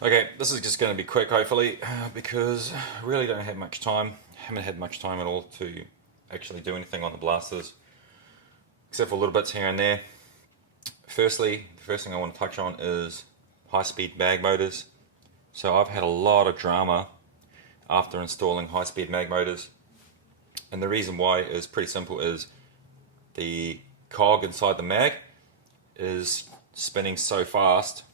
Okay, this is just going to be quick, hopefully, because I really don't have much time. Haven't had much time at all to actually do anything on the blasters, except for little bits here and there. Firstly, the first thing I want to touch on is high-speed mag motors. So I've had a lot of drama after installing high-speed mag motors, and the reason why is pretty simple: is the cog inside the mag is spinning so fast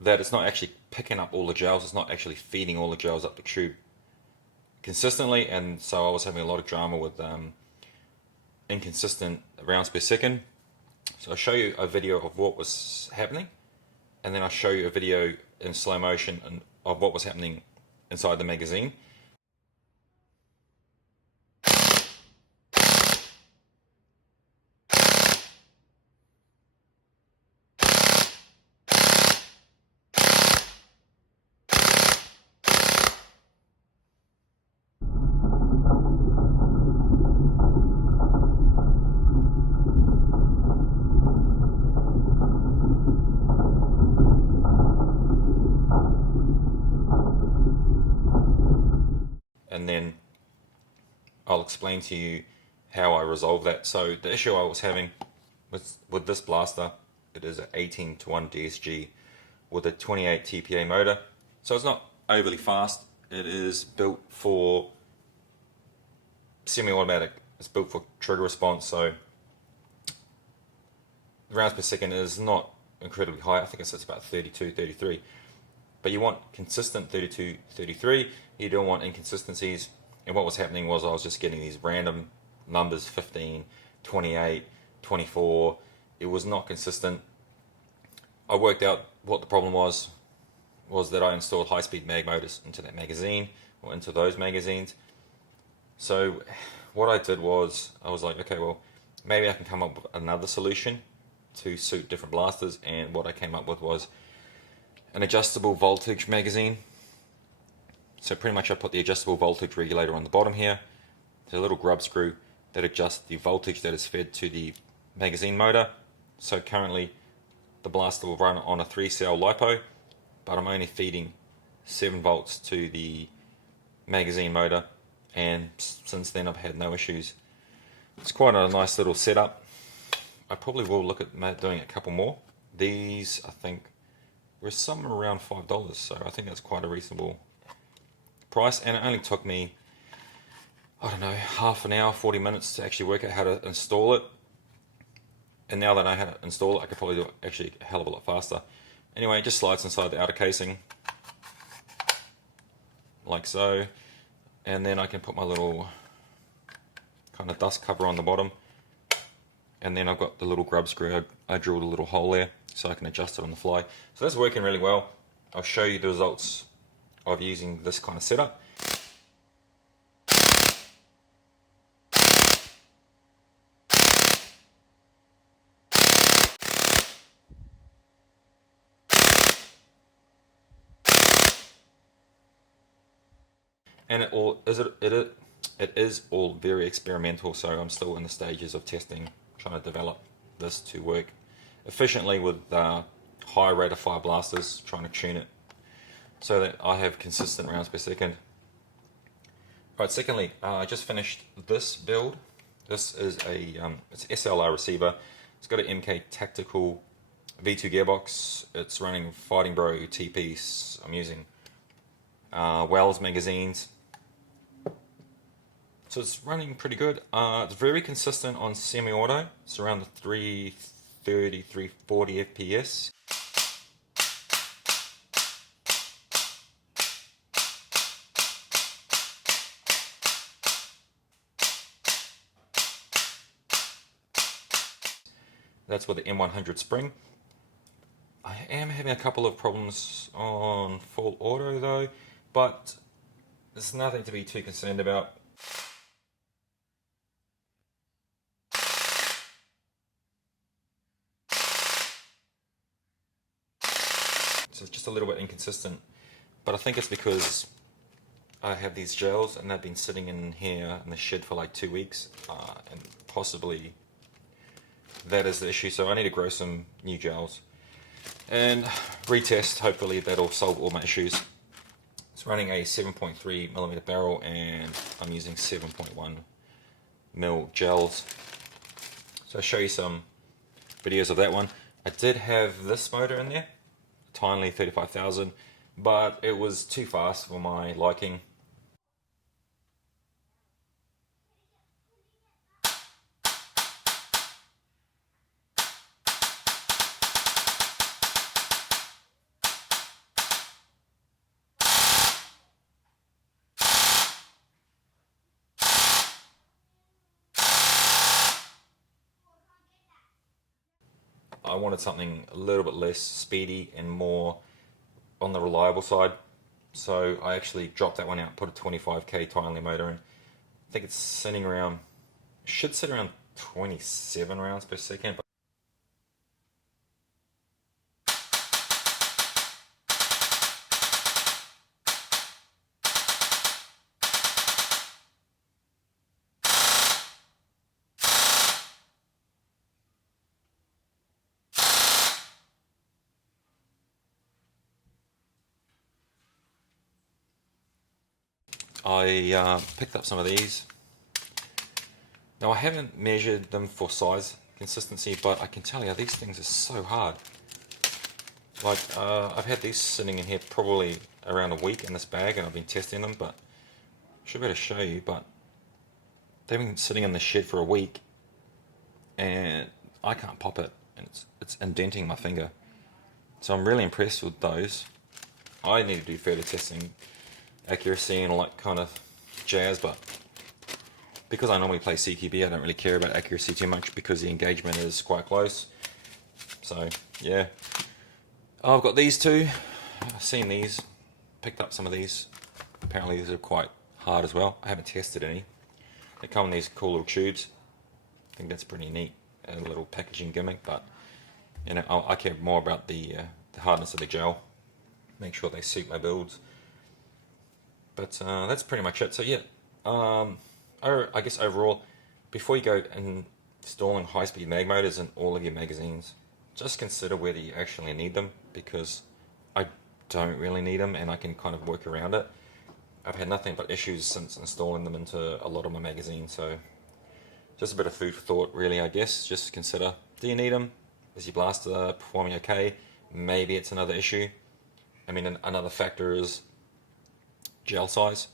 that it's not actually picking up all the gels, it's not actually feeding all the gels up the tube consistently, and so I was having a lot of drama with inconsistent rounds per second. So I'll show you a video of what was happening, and then I'll show you a video in slow motion of what was happening inside the magazine. And then I'll explain to you how I resolve that. So the issue I was having with this blaster, it is an 18:1 DSG with a 28 TPA motor. So it's not overly fast. It is built for semi-automatic. It's built for trigger response, so the rounds per second is not incredibly high. I think it's about 32, 33. But you want consistent 32, 33. You don't want inconsistencies. And what was happening was I was just getting these random numbers, 15, 28, 24. It was not consistent. I worked out what the problem was that I installed high-speed mag motors into that magazine, or into those magazines. So what I did was, I was like, okay, well, maybe I can come up with another solution to suit different blasters, and what I came up with was an adjustable voltage magazine. So pretty much I put the adjustable voltage regulator on the bottom here. There's a little grub screw that adjusts the voltage that is fed to the magazine motor. So currently the blaster will run on a 3-cell LiPo, but I'm only feeding 7 volts to the magazine motor, and since then I've had no issues. It's quite a nice little setup. I probably will look at doing a couple more. These, I think, were somewhere around $5, so I think that's quite a reasonable price, and it only took me, I don't know, half an hour, 40 minutes to actually work out how to install it. And now that I know how to install it, I could probably do it actually a hell of a lot faster. Anyway, it just slides inside the outer casing, like so, and then I can put my little kind of dust cover on the bottom, and then I've got the little grub screw. I drilled a little hole there so I can adjust it on the fly. So that's working really well. I'll show you the results of using this kind of setup. And it is all very experimental, so I'm still in the stages of testing, trying to develop this to work efficiently with high rate of fire blasters, trying to tune it so that I have consistent rounds per second. Right, secondly, I just finished this build. This is it's an SLR receiver. It's got an MK Tactical V2 gearbox. It's running Fighting Bro T-piece. I'm using Wells magazines. So it's running pretty good. It's very consistent on semi-auto. It's around the 330, 340 FPS. That's with the M100 spring. I am having a couple of problems on full auto though, but there's nothing to be too concerned about. So it's just a little bit inconsistent, but I think it's because I have these gels and they've been sitting in here in the shed for like 2 weeks, and possibly that is the issue. So I need to grow some new gels. And retest. Hopefully that'll solve all my issues. It's running a 7.3mm barrel, and I'm using 7.1mm gels. So I'll show you some videos of that one. I did have this motor in there, Tiny 35,000, but it was too fast for my liking. I wanted something a little bit less speedy and more on the reliable side. So I actually dropped that one out, put a 25k Tiny motor in. I think it's sitting around, should sit around 27 rounds per second. I picked up some of these. Now I haven't measured them for size consistency, but I can tell you these things are so hard. Like I've had these sitting in here probably around a week in this bag, and I've been testing them, but I should be able to show you, but they've been sitting in the shed for a week and I can't pop it, and it's indenting my finger. So I'm really impressed with those. I need to do further testing, accuracy and all that kind of jazz, but because I normally play CQB, I don't really care about accuracy too much because the engagement is quite close. So yeah, I've got these two. I've seen these, picked up some of these. Apparently these are quite hard as well. I haven't tested any. They come in these cool little tubes. I think that's pretty neat, a little packaging gimmick, but you know, I care more about the hardness of the gel, make sure they suit my builds. But that's pretty much it. So yeah, I guess overall, before you go installing high-speed mag motors in all of your magazines, just consider whether you actually need them, because I don't really need them and I can kind of work around it. I've had nothing but issues since installing them into a lot of my magazines, so just a bit of food for thought really, I guess. Just consider, do you need them? Is your blaster performing okay? Maybe it's another issue. I mean, another factor is gel size,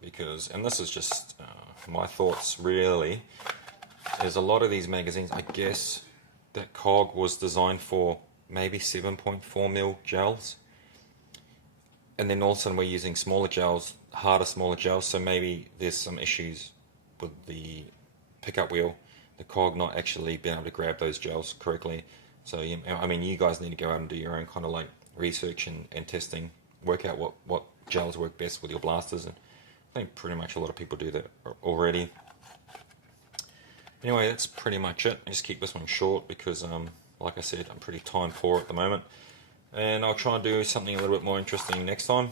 because, and this is just my thoughts really, is a lot of these magazines, I guess that cog was designed for maybe 7.4mm gels, and then all of a sudden we're using smaller gels, harder smaller gels, so maybe there's some issues with the pickup wheel, the cog not actually being able to grab those gels correctly. So I mean, you guys need to go out and do your own kind of like research and testing, work out what gels work best with your blasters, and I think pretty much a lot of people do that already. Anyway, that's pretty much it. I just keep this one short because like I said, I'm pretty time poor at the moment, and I'll try and do something a little bit more interesting next time.